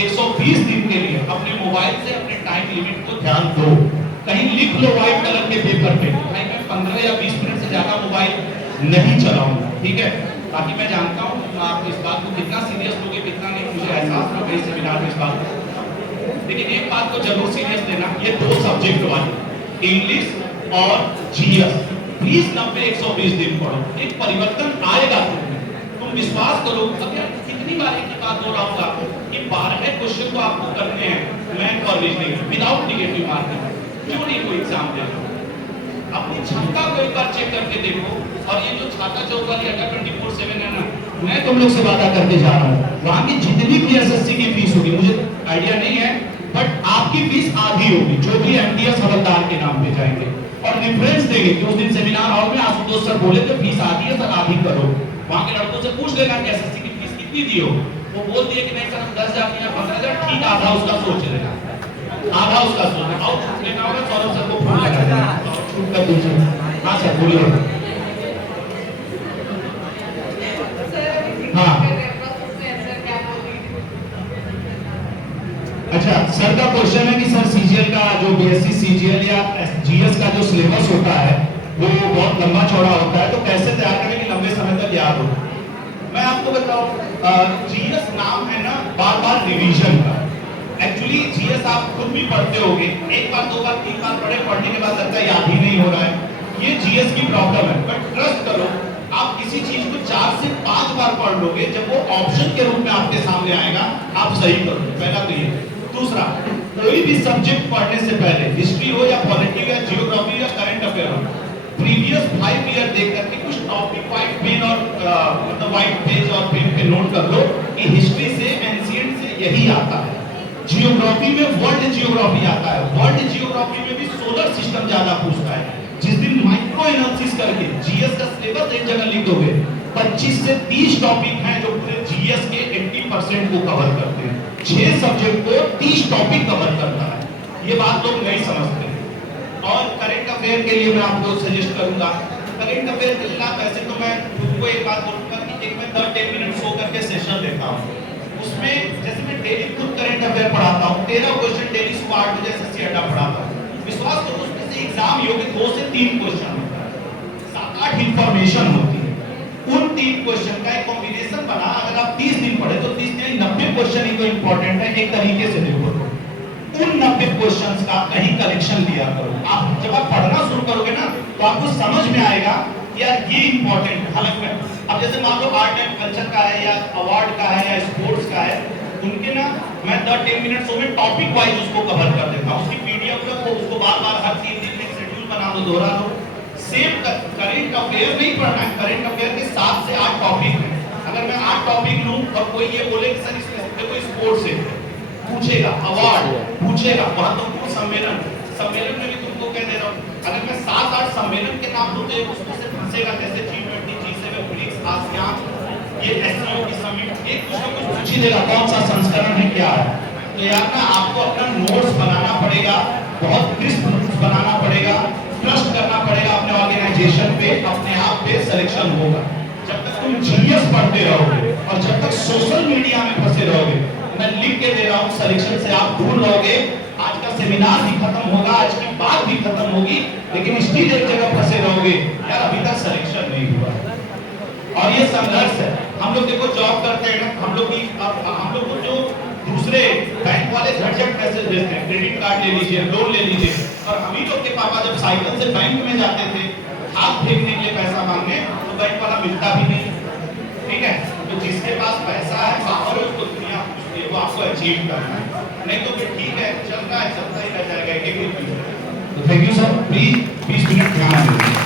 120 दिन के लिए अपने मोबाइल से अपने टाइम लिमिट को ध्यान दो। कहीं लिख लो व्हाइट कलर के पेपर पे, भाई मैं 15 या 20 मिनट से ज्यादा मोबाइल नहीं चलाऊंगा, ठीक है? ताकि मैं जानता हूँ आप इस बात को कितना सीरियस लोगे कितना नहीं, मुझे एहसास होगा इस सेमिनार में इस बात को। लेकिन एक बात को जरूर सीरियस लेना, ये 2 सब्जेक्ट वाले, इंग्लिश और जीएस, प्लीज 90-120 दिन पढ़ो, एक परिवर्तन आएगा तुम विश्वास करो। अब यार कितनी बार एक ही बात दोहराऊंगा कि 12 क्वेश्चन तो आपको करने हैं मैथ और रीजनिंग विदाउट नेगेटिव मार्किंग, क्यों नहीं कोई एग्जाम दे रहे? अपनी क्षमता को एक बार चेक करके देखो। और ये जो छाता चौक वाली अड्डा 24/7 है ना, मैं तुम लोग से वादा करके जा रहा हूँ, वहां की जितनी भी एसएससी की फीस होगी, मुझे आइडिया नहीं है, बट आपकी फीस आधी होगी जो भी एमटीएस हवलदार के नाम पे जाएंगे, और डिफरेंस देंगे कि उस दिन सेमिनार हॉल में आशुतोष सर बोले थे फीस आधी है सर आधी करो। वहां के लड़कों से पूछ लेना कि एसएससी की फीस कितनी दी हो, वो बोल दिए कि नहीं सर हम 10,000 या 15,000, ठीक, आधा उसका सोच लेना, आधा उसका सोच लेना। और छूट लेना होगा सौरभ सर को फोन करना, छूट कर दीजिए। हाँ सर बोलिए। हाँ अच्छा, सर का क्वेश्चन है कि सर सीजीएल का जो बीएससी सीजीएल या जीएस का जो सिलेबस होता है वो बहुत लंबा चौड़ा होता है, तो कैसे तैयार करें कि लंबे समय तक याद हो? मैं आपको बताऊं, जीएस नाम है ना बार बार रिवीजन का। एक्चुअली जीएस आप खुद भी पढ़ते होगे, एक बार 2 बार 3 बार पढ़े, पढ़ने के बाद लगता है याद ही नहीं हो रहा है, ये जीएस की प्रॉब्लम है। बट ट्रस्ट करो, आप किसी चीज को 4 से 5 बार पढ़ लोगे, जब वो ऑप्शन के रूप में आपके सामने आएगा आप सही करोगे। पहला तो ये। दूसरा, कोई भी सब्जेक्ट पढ़ने से पहले, हिस्ट्री हो या पॉलिटी या जियोग्राफी या करंट अफेयर हो, प्रीवियस 5 ईयर देख करके कुछ टॉपिक व्हाइट पेन और मतलब व्हाइट पेज और पेन पे नोट कर लो कि हिस्ट्री से एंशिएंट से यही आता है। जियोग्राफी में वर्ल्ड जियोग्राफी आता है, वर्ल्ड जियोग्राफी में भी सोलर सिस्टम ज्यादा पूछता है। जिस दिन माइक्रो एनालिसिस करके जीएस का सिलेबस एक जगह लिख दोगे, 25 से 30 टॉपिक हैं जो पूरे जीएस के 80% को कवर करते हैं। 6 सब्जेक्ट को 30 टॉपिक कवर करता है, ये बात लोग नहीं समझते। और करंट अफेयर के लिए मैं आपको सजेस्ट करूंगा, करंट अफेयर मिलना, वैसे तो मैं खुद को एक बात बोलूंगा कि एक मैं 10 मिनट सो करके सेशन देता हूँ, उसमें जैसे मैं डेली खुद करंट अफेयर पढ़ाता हूँ, 13 क्वेश्चन डेली सुबह 8 बजे एसएससी अड्डा पढ़ाता हूँ। विश्वास करो उसमें से एग्जाम योग्य 2 से 3 क्वेश्चन होता है, 7-8 इंफॉर्मेशन होती है। उन 3 क्वेश्चन का एक कॉम्बिनेशन बना, अगर आप 30 दिन पढ़े तो 30 दिन 90 क्वेश्चन ही तो इंपॉर्टेंट है। एक तरीके से देखो तो उन 90 क्वेश्चंस का कहीं कलेक्शन लिया करो। आप जब आप पढ़ना शुरू करोगे ना तो आपको समझ में आएगा कि यार ये इंपॉर्टेंट है। हालांकि अब जैसे मान लो आर्ट एंड कल्चर का है या अवार्ड का है या स्पोर्ट्स का है, उनके ना मैं 10 मिनट्स में टॉपिक वाइज उसको कवर कर देता हूँ। उसकी पीडीएफ को उसको बार-बार हर 3 दिन में शेड्यूल बना लो, दोहरा लो। सेम करंट अफेयर नहीं पढ़ना है, करंट अफेयर के 7 से 8 टॉपिक हैं। अगर मैं 8 टॉपिक लूं और कोई ये बोले कि सर इसमें कोई स्पोर्ट्स है, पूछेगा, अवार्ड पूछेगा, महत्वपूर्ण सम्मेलन, सम्मेलन में भी तुमको कह दे रहा हूँ, अगर मैं 7-8 सम्मेलन के नाम दूं तो उसमें से फंसेगा, जैसे G20, G7, ब्रिक्स, आसियान, ये एससीओ की समिट, एक कुछ ना कुछ पूछ ही देगा कौन सा संस्करण है क्या है। तो यार ना आपको अपना नोट्स बनाना पड़ेगा, बहुत क्रिस्प नोट्स बनाना पड़ेगा, ट्रस्ट करना पड़ेगा अपने ऑर्गेनाइजेशन पे, अपने आप पे सिलेक्शन होगा। जब तक तुम जीएस पढ़ते रहोगे और जब तक सोशल मीडिया में फंसे रहोगे, मैं लिख के दे रहा हूँ, सिलेक्शन से आप दूर रहोगे। आज का सेमिनार भी खत्म होगा, आज की बात भी खत्म होगी, लेकिन स्टिल एक जगह फंसे रहोगे, यार अभी तक सिलेक्शन नहीं हुआ। और ये संघर्ष है। हम लोग देखो जॉब करते हैं, हम लोग को जो दूसरे बैंक वाले झटझट मैसेज भेजते हैं, क्रेडिट कार्ड ले लीजिए, लोन ले लीजिए, और हम ही लोग के पापा जब साइकिल से बैंक में जाते थे हाथ फेंकने के लिए पैसा मांगने, तो बैंक वाला मिलता भी नहीं। ठीक है, तो जिसके पास पैसा है, पावर है, उसको दुनिया पूछती है, वो आपको अचीव करना है, नहीं तो फिर ठीक है चल रहा है, चलता ही रह जाएगा। Thank you sir, please 20 minute ध्यान दीजिए।